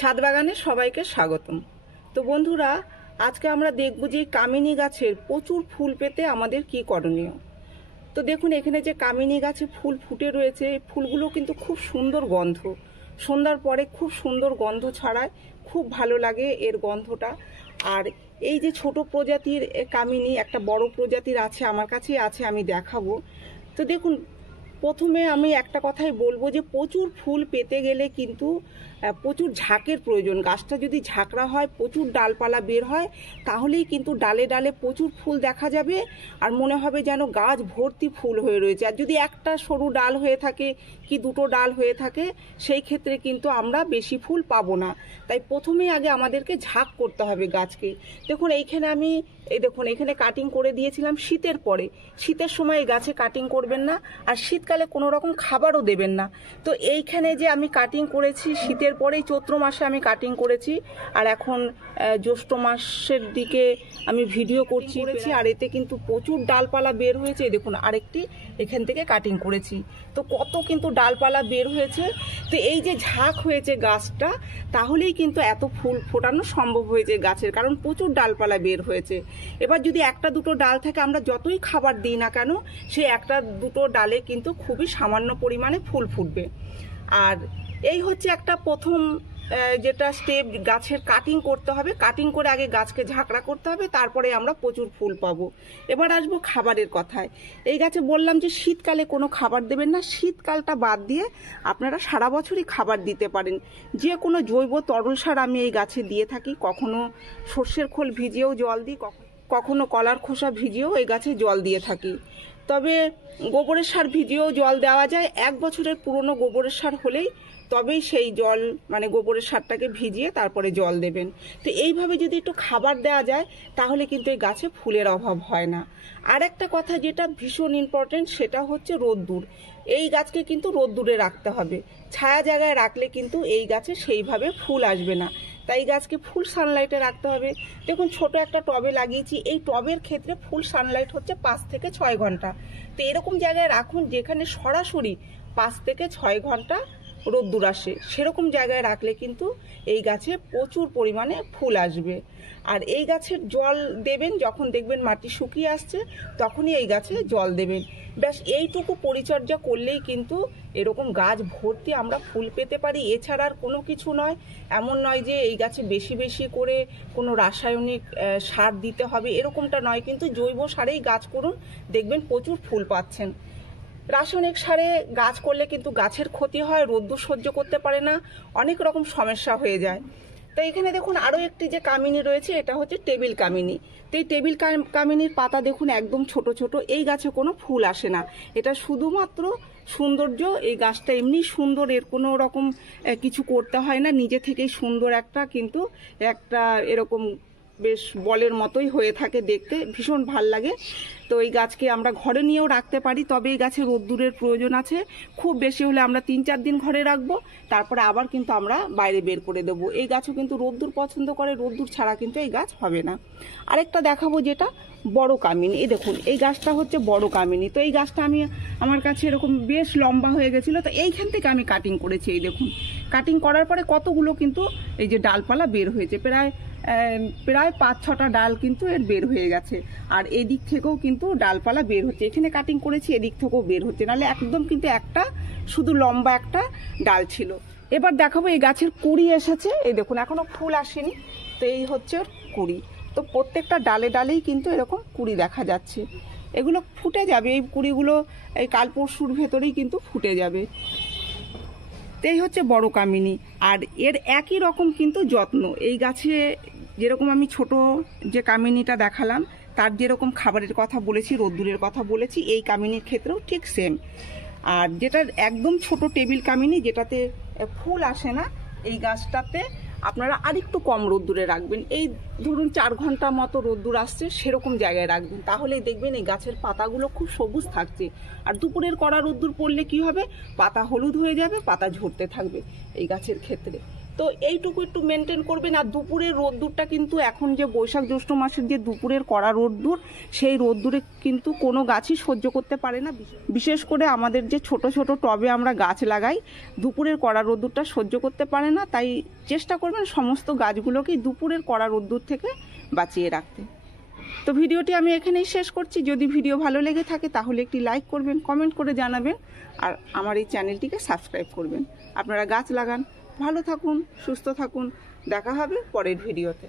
ছাদ বাগানে সবাইকে স্বাগতম। তো বন্ধুরা, আজকে আমরা দেখব যে কামিনী গাছের প্রচুর ফুল পেতে আমাদের কি করণীয়। তো দেখুন, এখানে যে কামিনী গাছে ফুল ফুটে রয়েছে, এই ফুলগুলো কিন্তু খুব সুন্দর গন্ধ, সন্ধ্যার পরে খুব সুন্দর গন্ধ ছড়ায়, খুব ভালো লাগে এর গন্ধটা। আর এই যে ছোট প্রজাতির কামিনী, একটা বড় প্রজাতির আছে আমার কাছেই আছে, আমি দেখাবো। তো দেখুন, প্রথমে আমি একটা কথাই বলবো যে প্রচুর ফুল পেতে গেলে কিন্তু প্রচুর ঝাঁকের প্রয়োজন। গাছটা যদি ঝাঁকড়া হয়, প্রচুর ডালপালা বের হয়, তাহলেই কিন্তু ডালে ডালে প্রচুর ফুল দেখা যাবে আর মনে হবে যেন গাছ ভর্তি ফুল হয়ে রয়েছে। আর যদি একটা সরু ডাল হয়ে থাকে কি দুটো ডাল হয়ে থাকে, সেই ক্ষেত্রে কিন্তু আমরা বেশি ফুল পাবো না। তাই প্রথমেই আগে আমাদেরকে ঝাঁক করতে হবে গাছকে। দেখুন এইখানে আমি দেখুন এখানে কাটিং করে দিয়েছিলাম শীতের পরে। শীতের সময় এই গাছে কাটিং করবেন না, আর শীতকালে কোনো রকম খাবারও দেবেন না। তো এইখানে যে আমি কাটিং করেছি শীতের পরেই, চৈত্র মাসে আমি কাটিং করেছি, আর এখন জ্যৈষ্ঠ মাসের দিকে আমি ভিডিও করছি। আর এতে কিন্তু প্রচুর ডালপালা বের হয়েছে। দেখুন আরেকটি এখান থেকে কাটিং করেছি, তো কত কিন্তু ডালপালা বের হয়েছে। তো এই যে ঝাঁক হয়েছে গাছটা, তাহলেই কিন্তু এত ফুল ফোটানো সম্ভব হয়েছে গাছের, কারণ প্রচুর ডালপালা বের হয়েছে। এবার যদি একটা দুটো ডাল থেকে আমরা যতই খাবার দিই না কেন, সেই একটা দুটো ডালে কিন্তু খুবই সামান্য পরিমাণে ফুল ফুটবে। আর এই হচ্ছে একটা প্রথম যেটা স্টেপ, গাছের কাটিং করতে হবে। কাটিং করে আগে গাছকে ঝাঁকড়া করতে হবে, তারপরে আমরা প্রচুর ফুল পাবো। এবার আসবো খাবারের কথায়। এই গাছে বললাম যে শীতকালে কোনো খাবার দেবেন না। শীতকালটা বাদ দিয়ে আপনারা সারা বছরই খাবার দিতে পারেন। যে কোনো জৈব তরল সার আমি এই গাছে দিয়ে থাকি। কখনো সর্ষের খোল ভিজিয়েও জল দিই, কখনো কলার খোসা ভিজিয়েও এই গাছে জল দিয়ে থাকি। তবে গোবরের সার ভিজিয়েও জল দেওয়া যায়। 1 বছরের পুরনো গোবরের সার হলেই তবেই সেই জল, মানে গোবরের সারটাকে ভিজিয়ে তারপরে জল দেবেন। তো এইভাবে যদি একটু খাবার দেওয়া যায়, তাহলে কিন্তু এই গাছে ফুলের অভাব হয় না। আর একটা কথা যেটা ভীষণ ইম্পর্টেন্ট, সেটা হচ্ছে রোদ্দুর। এই গাছকে কিন্তু রোদ্দুরে রাখতে হবে। ছায়া জায়গায় রাখলে কিন্তু এই গাছে সেইভাবে ফুল আসবে না। তাই গাছকে ফুল সানলাইটে রাখতে হবে। দেখুন ছোট একটা টবে লাগিয়েছি, এই টবের ক্ষেত্রে ফুল সানলাইট হচ্ছে 5 থেকে 6 ঘন্টা। তো এরকম জায়গায় রাখুন যেখানে সরাসরি 5 থেকে 6 ঘন্টা রোদ্দুর আসে, সেরকম জায়গায় রাখলে কিন্তু এই গাছে প্রচুর পরিমাণে ফুল আসবে। আর এই গাছের জল দেবেন যখন দেখবেন মাটি শুকিয়ে আসছে, তখনই এই গাছে জল দেবেন। ব্যাস এইটুকু পরিচর্যা করলেই কিন্তু এরকম গাছ ভর্তি আমরা ফুল পেতে পারি। এছাড়া আর কোনো কিছু নয়। এমন নয় যে এই গাছে বেশি বেশি করে কোনো রাসায়নিক সার দিতে হবে, এরকমটা নয়। কিন্তু জৈব সারেই গাছ করুন, দেখবেন প্রচুর ফুল পাচ্ছেন। রাসায়নিক সারে গাছ করলে কিন্তু গাছের ক্ষতি হয়, রোদ্দুর সহ্য করতে পারে না, অনেক রকম সমস্যা হয়ে যায়। তো এখানে দেখুন আরও একটি যে কামিনী রয়েছে, এটা হচ্ছে টেবিল কামিনী। তো এই টেবিল কামিনীর পাতা দেখুন একদম ছোট ছোট। এই গাছে কোনো ফুল আসে না, এটা শুধুমাত্র সৌন্দর্য। এই গাছটা এমনি সুন্দর, এর কোনো রকম কিছু করতে হয় না, নিজে থেকেই সুন্দর কিন্তু একটা এরকম বেশ বলের মতোই হয়ে থাকে, দেখতে ভীষণ ভাল লাগে। তো এই গাছকে আমরা ঘরে নিয়েও রাখতে পারি, তবে এই গাছে রোদ্দুরের প্রয়োজন আছে। খুব বেশি হলে আমরা 3-4 দিন ঘরে রাখবো, তারপরে আবার কিন্তু আমরা বাইরে বের করে দেবো। এই গাছও কিন্তু রোদ্দুর পছন্দ করে, রোদ্দুর ছাড়া কিন্তু এই গাছ হবে না। আরেকটা দেখাবো যেটা বড় কামিনী। এই দেখুন এই গাছটা হচ্ছে বড় কামিনী। তো এই গাছটা আমার কাছে এরকম বেশ লম্বা হয়ে গেছিলো, তো এইখান থেকে আমি কাটিং করেছি। এই দেখুন কাটিং করার পরে কতগুলো কিন্তু এই যে ডালপালা বের হয়েছে, প্রায় 5-6টা ডাল কিন্তু এর বের হয়ে গেছে। আর এদিক থেকেও কিন্তু ডালপালা বের হচ্ছে, এখানে কাটিং করেছি, এদিক থেকেও বের হচ্ছে, নাহলে একদম কিন্তু একটা শুধু লম্বা একটা ডাল ছিল। এবার দেখাবো এই গাছের কুড়ি এসেছে। এই দেখুন এখনো ফুল আসেনি, তো এই হচ্ছে ওর কুড়ি। তো প্রত্যেকটা ডালে ডালেই কিন্তু এরকম কুড়ি দেখা যাচ্ছে। এগুলো ফুটে যাবে, এই কুড়িগুলো এই কাল পরশুর ভেতরেই কিন্তু ফুটে যাবে। এই হচ্ছে বড় কামিনী। আর এর একই রকম কিন্তু যত্ন। এই গাছে যেরকম আমি ছোট যে কামিনীটা দেখালাম, তার যেরকম খাবারের কথা বলেছি, রোদ্দুরের কথা বলেছি, এই কামিনীর ক্ষেত্রেও ঠিক সেম। আর যেটা একদম ছোট টেবিল কামিনী, যেটাতে ফুল আসে না, এই গাছটাতে আপনারা আরেকটু কম রোদ্দুরে রাখবেন। এই ধরুন 4 ঘন্টা মতো রোদ্দুর আসছে, সেরকম জায়গায় রাখবেন, তাহলেই দেখবেন এই গাছের পাতাগুলো খুব সবুজ থাকছে। আর দুপুরের কড়া রোদ্দুর পড়লে কি হবে, পাতা হলুদ হয়ে যাবে, পাতা ঝরতে থাকবে এই গাছের ক্ষেত্রে। তো এইটুকু একটু মেনটেন করবেন। আর দুপুরের রোদ্দুরটা কিন্তু এখন যে বৈশাখ জ্যৈষ্ঠ মাসের যে দুপুরের কড়া রোদ্দুর, সেই রোদ্দুরে কিন্তু কোনো গাছই সহ্য করতে পারে না। বিশেষ করে আমাদের যে ছোট ছোট টবে আমরা গাছ লাগাই, দুপুরের কড়া রোদ্দুরটা সহ্য করতে পারে না। তাই চেষ্টা করবেন সমস্ত গাছগুলোকেই দুপুরের কড়া রোদ্দুর থেকে বাঁচিয়ে রাখতে। তো ভিডিওটি আমি এখানেই শেষ করছি। যদি ভিডিও ভালো লেগে থাকে তাহলে একটি লাইক করবেন, কমেন্ট করে জানাবেন, আর আমার এই চ্যানেলটিকে সাবস্ক্রাইব করবেন। আপনারা গাছ লাগান, ভালো থাকুন, সুস্থ থাকুন। দেখা হবে পরের ভিডিওতে।